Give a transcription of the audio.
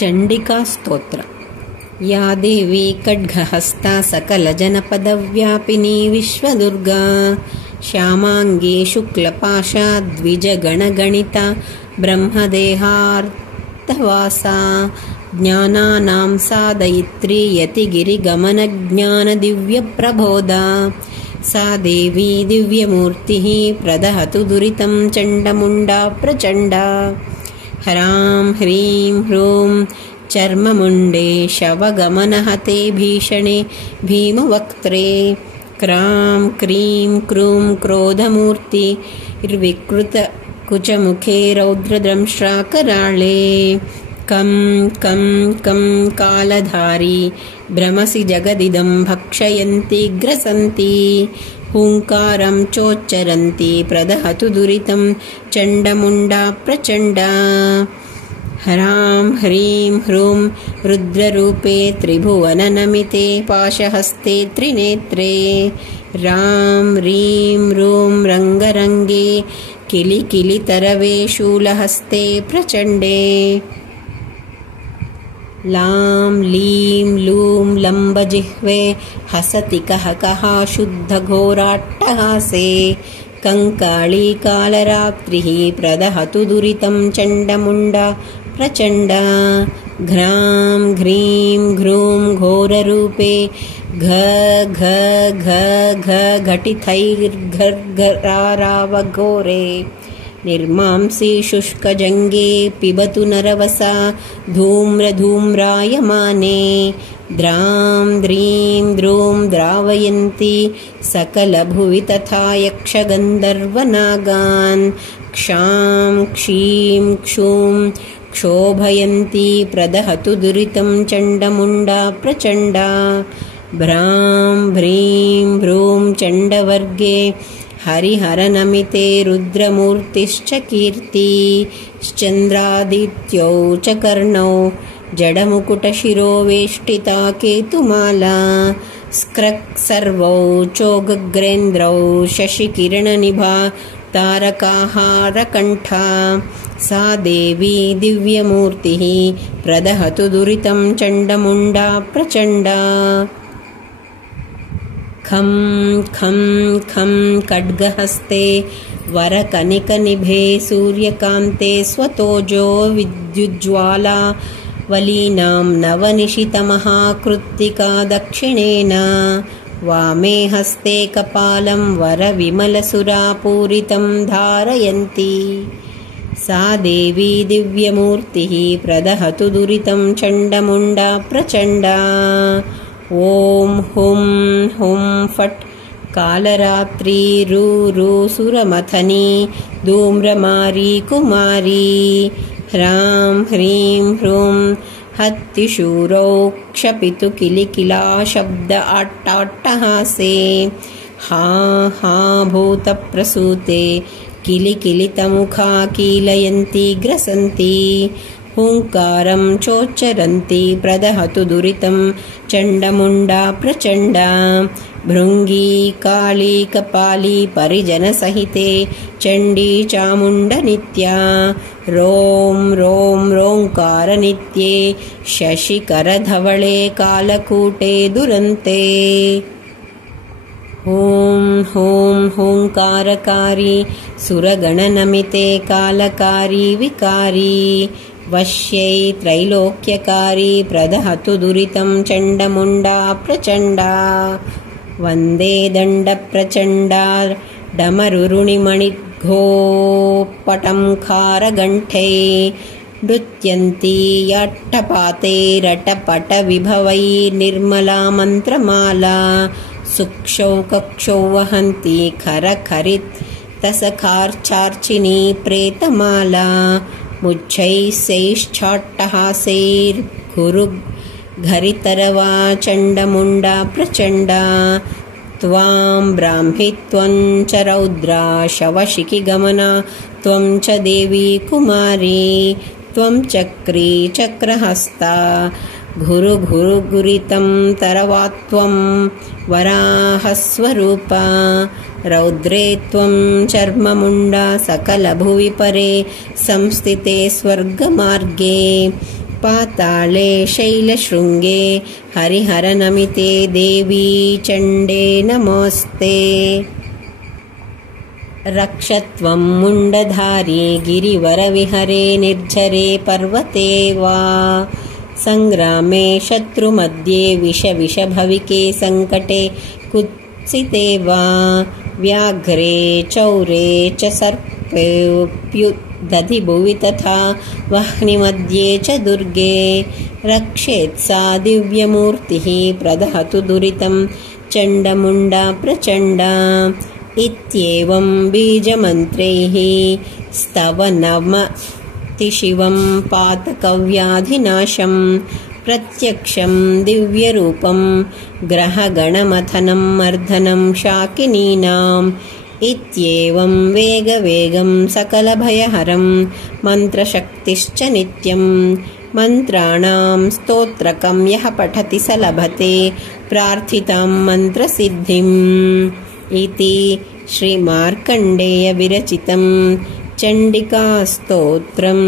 चण्डिका स्तोत्र। या देवी खड्गहस्ता सकलजनपदव्यापिनी विश्वदुर्गा श्यामाङ्गी शुक्लपाशा द्विजगणगणिता ब्रह्मदेहार्तवासा ज्ञानानां साधयित्री यतिगिरिगमनज्ञानदिव्यप्रबोधा सा देवी दिव्यमूर्तिः प्रदहतु दुरितं चण्डमुण्डा प्रचण्डा। ह्रां ह्रीं ह्रूं चर्ममुण्डे शवगमनहते भीषणे भीमवक्त्रे क्रां क्रीं क्रूं क्रोधमूर्तिर्विकृतकुचमुखे रौद्रदंष्ट्राकराळे कं कं कं कालधारी भ्रमसि जगदिदं भक्षयन्ति ग्रसन्ति हुङ्कारं चोच्चरन्ति प्रदहतु दुरितं चण्डमुण्डा प्रचण्डा। ह्रां ह्रीं ह्रूं रुद्ररूपे त्रिभुवननमिते पाशहस्ते त्रिनेत्रे रां ह्रीं ह्रूं रङ्गरङ्गे किलिकिलितरवे शूलहस्ते प्रचण्डे लां लीं लूं लम्बजिह्वे हसति कहकः शुद्धघोराट्टहासे कंकाळी कालरात्रिः प्रदहतु दुरितं चण्डमुण्डा प्रचण्डा। घ्रां घ्रीं घ्रूं घोररूपे घ घ घ घ घटितैर्घर्घरारावघोरे निर्मांसि शुष्कजङ्गे पिबतु नरवसा धूम्रधूम्रायमाने द्रां द्रीं द्रूं द्रावयन्ति सकलभुवि तथा यक्षगन्धर्वनागान् क्षां क्षीं क्षूं क्षोभयन्ति प्रदहतु दुरितं चण्डमुण्डा प्रचण्डा। भ्रां भ्रीं भ्रूं चण्डवर्गे हरिहरनमिते रुद्रमूर्तिश्च कीर्तिश्चन्द्रादित्यौ च कर्णौ जडमुकुटशिरो वेष्टिता केतुमाला स्क्रक् सर्वौ चोगग्रेन्द्रौ शशिकिरणनिभा तारकाहारकण्ठा सा देवी दिव्यमूर्तिः प्रदहतु दुरितं चण्डमुण्डा प्रचण्डा। खं खं खं खड्गहस्ते वरकनिकनिभे सूर्यकान्ते स्वतोजो विद्युज्ज्वाला वलीनां नवनिशितमहाकृत्तिका दक्षिणेन वामे हस्ते कपालं वरविमलसुरापूरितं धारयन्ती सा देवी दिव्यमूर्तिः प्रदहतु दुरितं चण्डमुण्डा प्रचण्डा। ॐ हुं हुं फट् कालरात्रि रु रु सुरमथनी धूम्रमारी कुमारी ह्रां ह्रीं ह्रूं हत्तिशूरौ क्षपितु किलिकिला शब्द अट्टाट्टहासे हा हा भूतप्रसूते किलिकिलितमुखा कीलयन्ति ग्रसन्ति हुङ्कारं चोच्चरन्ति प्रदहतु दुरितं चण्डमुण्डा प्रचण्डा। भृङ्गी काली कपाली परिजनसहिते चण्डी चामुण्डनित्या रों रों रोङ्कारनित्ये शशिकरधवळे कालकूटे दुरन्ते ॐ हुं हुङ्कारकारी सुरगणनमिते कालकारी विकारी वश्यै त्रैलोक्यकारी प्रदहतु दुरितं चण्डमुण्डा प्रचण्डा। वन्दे दण्डप्रचण्डा डमरुरुणिमणिघोपटं खारगण्ठै नृत्यन्ती यट्टपातैरटपटविभवै निर्मला मन्त्रमाला सुक्षौ कक्षौ वहन्ति खरखरितसखार्चार्चिनी प्रेतमाला मुच्छैश्चैश्चाट्टहासैर्घुरुघरितरवा चण्डमुण्डा प्रचण्डा। त्वां ब्राह्मी त्वं च रौद्रा शवशिखिगमना त्वं च देवी कुमारी त्वं चक्री चक्रहस्ता घुरुघुरुगुरितं तरवात्वं वराहस्वरूपा रौद्रे त्वं चर्ममुण्डा सकलभुवि परे संस्थिते स्वर्गमार्गे पाताले शैलशृङ्गे हरिहरनमिते देवी चण्डे नमोऽस्ते। रक्षत्वं मुण्डधारी गिरिवरविहरे निर्झरे पर्वते वा सङ्ग्रामे शत्रुमध्ये विषभविके सङ्कटे कुत्सिते वा व्याघ्रे चौरे च सर्पेऽप्युदधि भुवि तथा वह्निमध्ये च दुर्गे रक्षेत्सा दिव्यमूर्तिः प्रदहतु दुरितं चण्डमुण्डा प्रचण्डा। इत्येवं बीजमन्त्रैः स्तवनमति शिवं पातकव्याधिनाशं प्रत्यक्षं दिव्यरूपं ग्रहगणमथनं मर्दनं शाकिनीनाम्। इत्येवं वेगवेगं सकलभयहरं मन्त्रशक्तिश्च नित्यं मन्त्राणां स्तोत्रकं यः पठति स लभते प्रार्थितां मन्त्रसिद्धिम्। इति श्रीमार्कण्डेयविरचितं चण्डिकास्तोत्रम्।